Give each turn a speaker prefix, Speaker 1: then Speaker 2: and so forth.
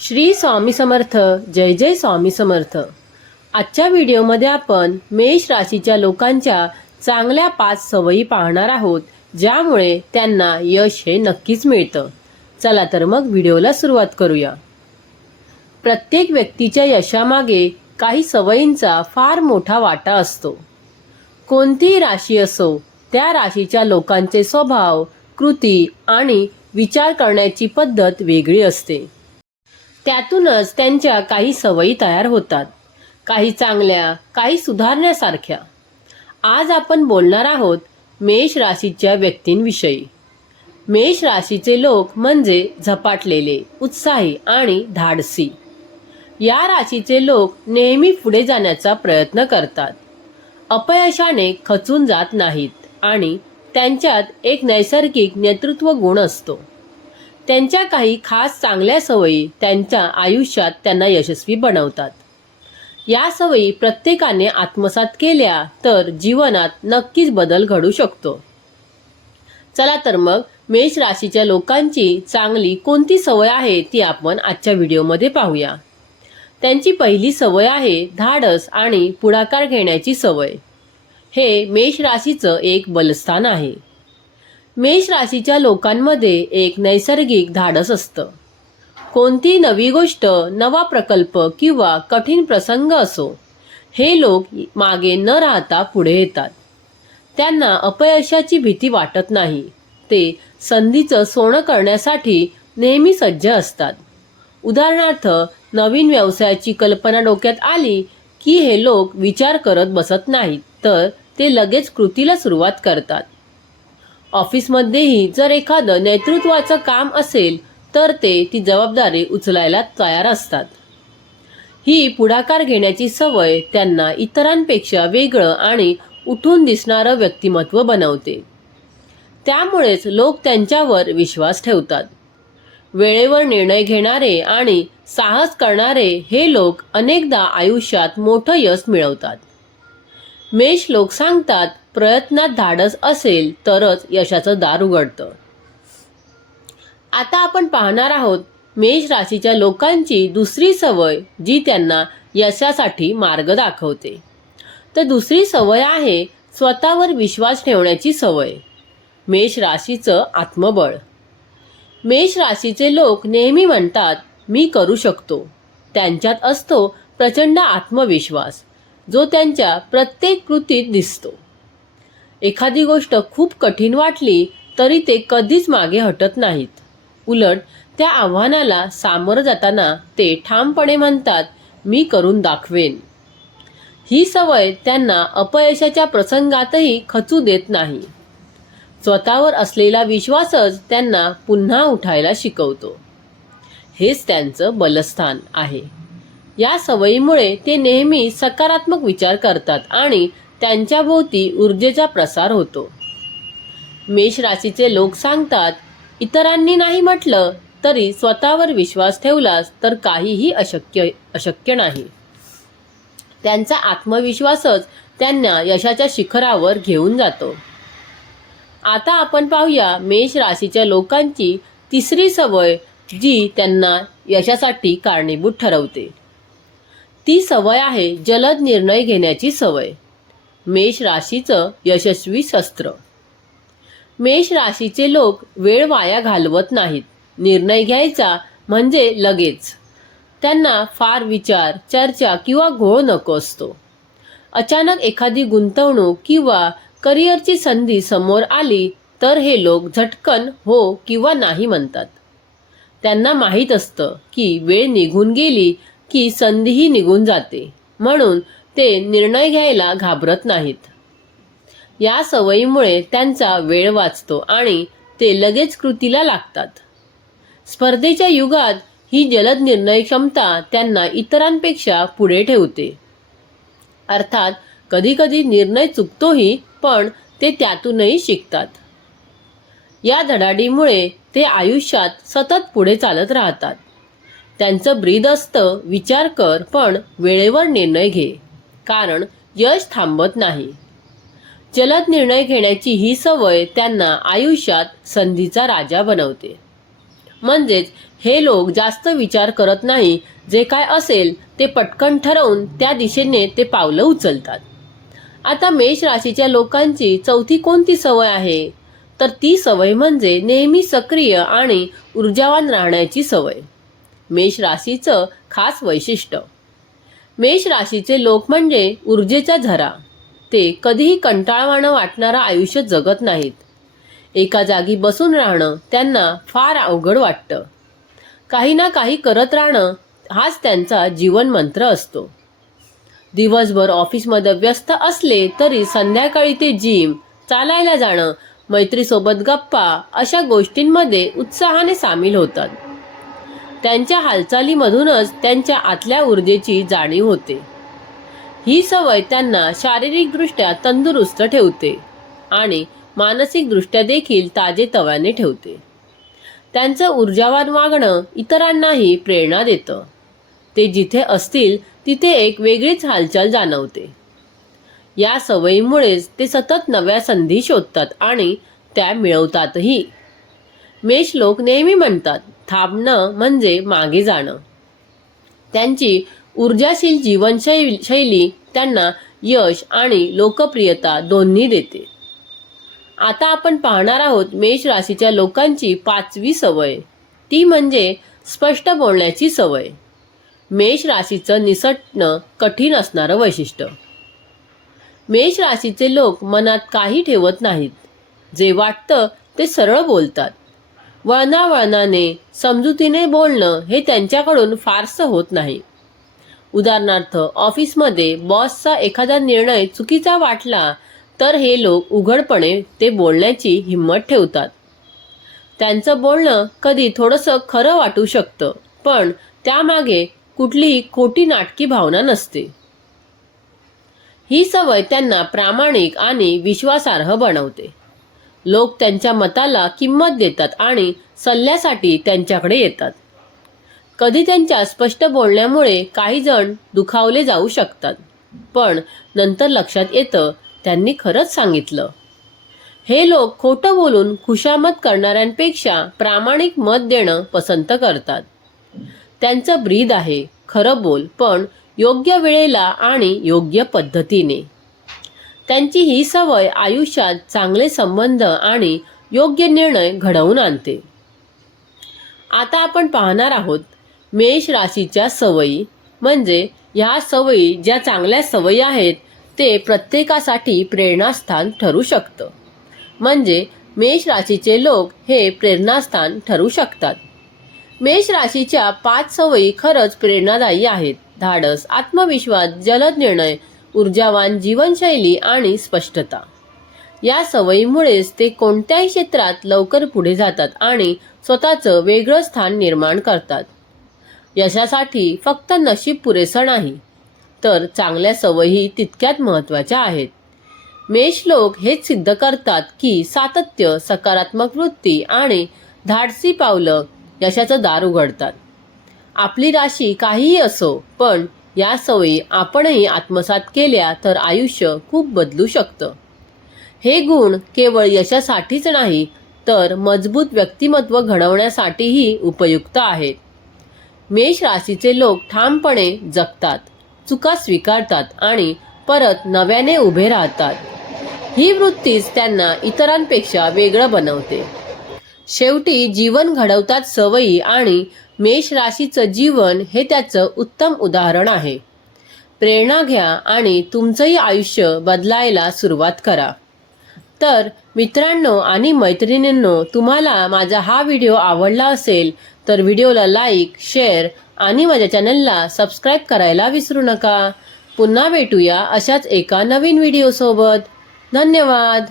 Speaker 1: श्री स्वामी समर्थ जय जय स्वामी समर्थ. आजच्या व्हिडिओमध्ये आपण मेष राशीच्या लोकांच्या चांगल्या पाच सवयी पाहणार आहोत ज्यामुळे त्यांना यश हे नक्कीच मिळतं. चला तर मग व्हिडिओला सुरुवात करूया. प्रत्येक व्यक्तीच्या यशामागे काही सवयींचा फार मोठा वाटा असतो. कोणतीही राशी असो त्या राशीच्या लोकांचे स्वभाव कृती आणि विचार करण्याची पद्धत वेगळी असते. त्यातूनच त्यांच्या काही सवयी तयार होतात. काही चांगल्या काही सुधारण्यासारख्या. आज आपण बोलणार आहोत मेष राशीच्या व्यक्तींविषयी. मेष राशीचे लोक म्हणजे झपाटलेले उत्साही आणि धाडसी. या राशीचे लोक नेहमी पुढे जाण्याचा प्रयत्न करतात. अपयशाने खचून जात नाहीत आणि त्यांच्यात एक नैसर्गिक नेतृत्व गुण असतो. त्यांच्या काही खास चांगल्या सवयी त्यांच्या आयुष्यात त्यांना यशस्वी बनवतात. या सवयी प्रत्येकाने आत्मसात केल्या तर जीवनात नक्कीच बदल घडू शकतो. चला तर मग मेष राशीच्या लोकांची चांगली कोणती सवय आहे ती आपण आजच्या व्हिडिओमध्ये पाहूया. त्यांची पहिली सवय आहे धाडस आणि पुढाकार घेण्याची सवय. हे मेष राशीचं एक बलस्थान आहे. मेष राशीच्या लोकांमध्ये एक नैसर्गिक धाडस असतं. कोणती नवी गोष्ट नवा प्रकल्प किंवा कठीण प्रसंग असो हे लोक मागे न राहता पुढे येतात. त्यांना अपयशाची भीती वाटत नाही. ते संधीचं सोनं करण्यासाठी नेहमी सज्ज असतात. उदाहरणार्थ नवीन व्यवसायाची कल्पना डोक्यात आली की हे लोक विचार करत बसत नाहीत तर ते लगेच कृतीला सुरुवात करतात. ऑफिसमध्येही जर एखादं नेतृत्वाचं काम असेल तर ते ती जबाबदारी उचलायला तयार असतात. ही पुढाकार घेण्याची सवय त्यांना इतरांपेक्षा वेगळं आणि उठून दिसणारं व्यक्तिमत्व बनवते. त्यामुळेच लोक त्यांच्यावर विश्वास ठेवतात. वेळेवर निर्णय घेणारे आणि साहस करणारे हे लोक अनेकदा आयुष्यात मोठं यश मिळवतात. मेष लोक सांगतात प्रयत्नात धाडस असेल तरच यशाचं दार उघडतं. आता आपण पाहणार आहोत मेष राशीच्या लोकांची दुसरी सवय जी त्यांना यशासाठी मार्ग दाखवते. तर दुसरी सवय आहे स्वतःवर विश्वास ठेवण्याची सवय. मेष राशीचं आत्मबळ. मेष राशीचे लोक नेहमी म्हणतात मी करू शकतो. त्यांच्यात असतो प्रचंड आत्मविश्वास जो त्यांच्या प्रत्येक कृतीत दिसतो. एखादी गोष्ट खूप कठीण वाटली तरी ते कधीच मागे हटत नाहीत. उलट त्या आव्हानाला सामोरं जाताना ते ठामपणे म्हणतात मी करून दाखवेन. ही सवय त्यांना अपयशाच्या प्रसंगातही खचू देत नाही. स्वतःवर असलेला विश्वासच त्यांना पुन्हा उठायला शिकवतो. हेच त्यांचं बलस्थान आहे. या सवयीमुळे ते नेहमी सकारात्मक विचार करतात आणि त्यांच्याभोवती ऊर्जेचा प्रसार होतो. मेष राशीचे लोक सांगतात इतरांनी नाही म्हटलं तरी स्वतःवर विश्वास ठेवलास तर काहीही अशक्य अशक्य नाही. त्यांचा आत्मविश्वासच त्यांना यशाच्या शिखरावर घेऊन जातो. आता आपण पाहूया मेष राशीच्या लोकांची तिसरी सवय जी त्यांना यशासाठी कारणीभूत ठरवते. ती सवय आहे जलद निर्णय घेण्याची सवय. मेष राशीचं यशस्वी शस्त्र. मेष राशीचे लोक वेळ वाया घालवत नाहीत. निर्णय घ्यायचा म्हणजे लगेच. त्यांना फार विचार चर्चा किंवा घोळ नको असतो. अचानक एखादी गुंतवणूक किंवा करिअरची संधी समोर आली तर हे लोक झटकन हो किंवा नाही म्हणतात. त्यांना माहीत असतं की वेळ निघून गेली की संधीही निघून जाते. म्हणून ते निर्णय घ्यायला घाबरत नाहीत. या सवयीमुळे त्यांचा वेळ वाचतो आणि ते लगेच कृतीला लागतात. स्पर्धेच्या युगात ही जलद निर्णय क्षमता त्यांना इतरांपेक्षा पुढे ठेवते. अर्थात कधीकधी निर्णय चुकतोही पण ते त्यातूनही शिकतात. या धडाडीमुळे ते आयुष्यात सतत पुढे चालत राहतात. त्यांचं ब्रीद असतं विचार कर पण वेळेवर निर्णय घे. कारण यश थांबत नाही. जलद निर्णय घेण्याची ही सवय त्यांना आयुष्यात संधीचा राजा बनवते. म्हणजेच हे लोक जास्त विचार करत नाही जे काय असेल ते पटकन ठरवून त्या दिशेने ते पावलं उचलतात. आता मेष राशीच्या लोकांची चौथी कोणती सवय आहे? तर ती सवय म्हणजे नेहमी सक्रिय आणि ऊर्जावान राहण्याची सवय. मेष राशीचं खास वैशिष्ट्य. मेष राशीचे लोक म्हणजे ऊर्जेचा झरा. ते कधीही कंटाळवाणं वाटणारं आयुष्य जगत नाहीत. एका जागी बसून राहणं त्यांना फार अवघड वाटतं. काही ना काही करत राहणं हाच त्यांचा जीवन मंत्र असतो. दिवसभर ऑफिसमध्ये व्यस्त असले तरी संध्याकाळी ते जिम चालायला जाणं मैत्रीसोबत गप्पा अशा गोष्टींमध्ये उत्साहाने सामील होतात. त्यांच्या हालचालीमधूनच त्यांच्या आतल्या ऊर्जेची जाणीव होते. ही सवय त्यांना शारीरिकदृष्ट्या तंदुरुस्त ठेवते आणि मानसिकदृष्ट्या देखील ताजेतवाने ठेवते. त्यांचं ऊर्जावान वागणं इतरांनाही प्रेरणा देतं. ते जिथे असतील तिथे एक वेगळीच हालचाल जाणवते. या सवयीमुळेच ते सतत नव्या संधी शोधतात आणि त्या मिळवतातही. मेष लोक नेहमी म्हणतात थांबणं म्हणजे मागे जाणं. त्यांची ऊर्जाशील जीवनशैली शैली त्यांना यश आणि लोकप्रियता दोन्ही देते. आता आपण पाहणार आहोत मेष राशीच्या लोकांची पाचवी सवय. ती म्हणजे स्पष्ट बोलण्याची सवय. मेष राशीचं निसटणं कठीण असणारं वैशिष्ट्य. मेष राशीचे लोक मनात काही ठेवत नाहीत. जे वाटतं ते सरळ बोलतात. वळणावळणाने समजुतीने बोलणं हे त्यांच्याकडून फारसं होत नाही. उदाहरणार्थ ऑफिसमध्ये बॉसचा एखादा निर्णय चुकीचा वाटला तर हे लोक उघडपणे ते बोलण्याची हिंमत ठेवतात. त्यांचं बोलणं कधी थोडंसं खरं वाटू शकतं पण त्यामागे कुठलीही खोटी नाटकी भावना नसते. ही सवय त्यांना प्रामाणिक आणि विश्वासार्ह बनवते. लोक त्यांच्या मताला किंमत देतात आणि सल्ल्यासाठी त्यांच्याकडे येतात. कधी त्यांच्या स्पष्ट बोलण्यामुळे काही जण दुखावले जाऊ शकतात. पण नंतर लक्षात येतं त्यांनी खरंच सांगितलं. हे लोक खोटं बोलून खुशामत करणाऱ्यांपेक्षा प्रामाणिक मत देणं पसंत करतात. त्यांचं ब्रीद आहे खरं बोल पण योग्य वेळेला आणि योग्य पद्धतीने. त्यांची ही सवय आयुष्यात चांगले संबंध आणि योग्य निर्णय घडवून आणते. आता आपण पाहणार आहोत मेष राशीच्या सवयी. म्हणजे ह्या सवयी ज्या चांगल्या सवयी आहेत ते प्रत्येकासाठी प्रेरणास्थान ठरू शकतं. म्हणजे मेष राशीचे लोक हे प्रेरणास्थान ठरू शकतात. मेष राशीच्या पाच सवयी खरंच प्रेरणादायी आहेत. धाडस आत्मविश्वास जलद निर्णय ऊर्जावान जीवनशैली आणि स्पष्टता. या सवयीमुळेच ते कोणत्याही क्षेत्रात लवकर पुढे जातात आणि स्वतःचं वेगळं स्थान निर्माण करतात. यशासाठी फक्त नशीब पुरेसं नाही तर चांगल्या सवयी तितक्यात महत्त्वाच्या आहेत. मेष लोक हेच सिद्ध करतात की सातत्य सकारात्मक वृत्ती आणि धाडसी पावलं यशाचं दार उघडतात. आपली राशी काहीही असो पण या सवयी आपणही आत्मसात केल्या तर आयुष्य खूप बदलू शकतं. हे गुण केवळ यशासाठीच नाही तर मजबूत व्यक्तिमत्व घडवण्यासाठीही उपयुक्त आहेत. मेष राशीचे लोक ठामपणे जगतात चुका स्वीकारतात आणि परत नव्याने उभे राहतात. ही वृत्तीच त्यांना इतरांपेक्षा वेगळं बनवते. शेवटी जीवन घडवतात सवयी आणि मेष राशीचं जीवन हे त्याचं उत्तम उदाहरण आहे. प्रेरणा घ्या आणि तुमचंही आयुष्य बदलायला सुरुवात करा. तर मित्रांनो आणि मैत्रिणींनो तुम्हाला माझा हा व्हिडिओ आवडला असेल तर व्हिडिओला लाईक शेअर आणि माझ्या चॅनलला सबस्क्राईब करायला विसरू नका. पुन्हा भेटूया अशाच एका नवीन व्हिडिओसोबत. धन्यवाद!